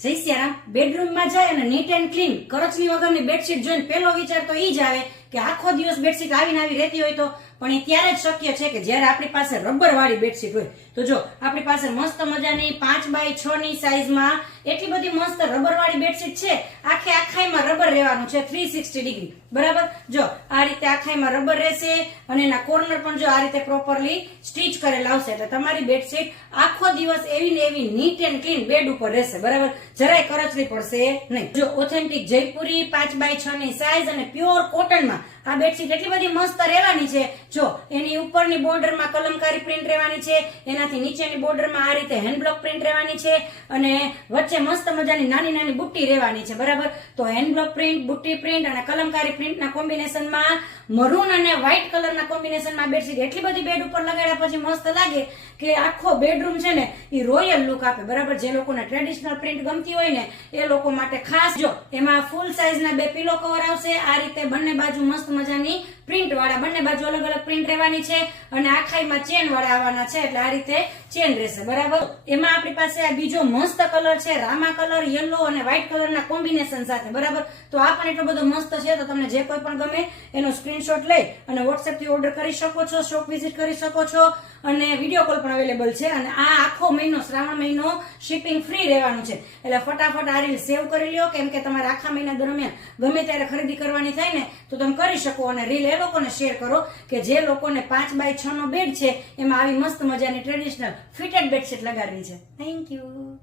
જય સિયારામ. બેડરૂમમાં જાય અને નીટ એન્ડ ક્લીન કરચલી વગરની બેડશીટ જોઈને પહેલો વિચાર તો ઈ જ આવે કે આખો દિવસ બેડશીટ આવીને આવી રહેતી હોય તો, પણ એ ત્યારે જ શક્ય છે કે જ્યારે આપણી પાસે રબર વાળી બેડશીટ હોય. તો જો આપણી પાસે મસ્ત મજાની 5x6 ની સાઈઝમાં એટલી બધી મસ્ત રબર વાળી બેડશીટ છે. આખે આખાઈમાં રબર રહેવાનું છે 360 ડિગ્રી. બરાબર, જો આ રીતે આખાઈમાં રબર રહેશે અને એના કોર્નર પણ જો આ રીતે પ્રોપરલી સ્ટીચ કરેલા આવશે એટલે તમારી બેડશીટ આખો દિવસ એવી ને એવી નીટ એન્ડ ક્લીન બેડ ઉપર રહેશે. બરાબર, જરાય કરચલી પડશે નહીં. જો ઓથેન્ટિક જયપુરી 5x6 ની સાઈઝ અને પ્યોર કોટનમાં આ બેડશીટ એટલી બધી મસ્ત રહેવાની છે. જો એની ઉપરની બોર્ડરમાં કલમકારી પ્રિન્ટ રહેવાની છે, એનાથી નીચેની બોર્ડરમાં આ રીતે હેન્ડબ્લોક પ્રિન્ટ રહેવાની છે અને વચ્ચે મસ્ત મજાની નાની નાની બુટ્ટી રહેવાની છે. બરાબર, તો હેન્ડબ્લોક પ્રિન્ટ, બુટ્ટી પ્રિન્ટ અને કલમકારી પ્રિન્ટના કોમ્બિનેશનમાં મરૂન અને વ્હાઇટ કલરના કોમ્બિનેશનમાં બેડશીટ એટલી બધી બેડ ઉપર લગાડ્યા પછી મસ્ત લાગે કે આખો બેડરૂમ છે ને એ રોયલ લુક આપે. બરાબર, જે લોકોને ટ્રેડિશનલ પ્રિન્ટ ગમતી હોય ને એ લોકો માટે ખાસ. જો એમાં ફૂલ સાઈઝના 2 પિલો કવર આવશે. આ રીતે બંને બાજુ મસ્ત મજાની પ્રિન્ટ વાળા, બંને બાજુ અલગ અલગ પ્રિન્ટ રહેવાની છે અને આખાઈમાં ચેન વાળા આવવાના છે એટલે આ રીતે ચેન રહેશે. બરાબર, એમાં આપણી પાસે આ બીજો મસ્ત કલર છે, રામા કલર, યલો અને વ્હાઇટ કલરના કોમ્બિનેશન સાથે. બરાબર, તો આ પણ એટલો બધો મસ્ત છે તો તમને જે કોઈ પણ ગમે એનો સ્ક્રીનશોટ લઈ અને વોટ્સએપ થી ઓર્ડર કરી શકો છો, શોપ વિઝિટ કરી શકો છો અને વિડીયો કોલ પણ અવેલેબલ છે. અને આ આખો મહિનો, શ્રાવણ મહિનો શિપિંગ ફ્રી રહેવાનું છે એટલે ફટાફટ આ રીલ સેવ કરી લ્યો, કેમ કે તમારે આખા મહિના દરમિયાન ગમે ત્યારે ખરીદી કરવાની થાય ને તો તમે કરી શકો. અને રીલ એ લોકોને શેર કરો કે જે લોકોને 5x6 નો બેડ છે એમાં આવી મસ્ત મજાની ટ્રેડિશનલ ફિટેડ બેડશીટ લગાડવી છે. Thank you.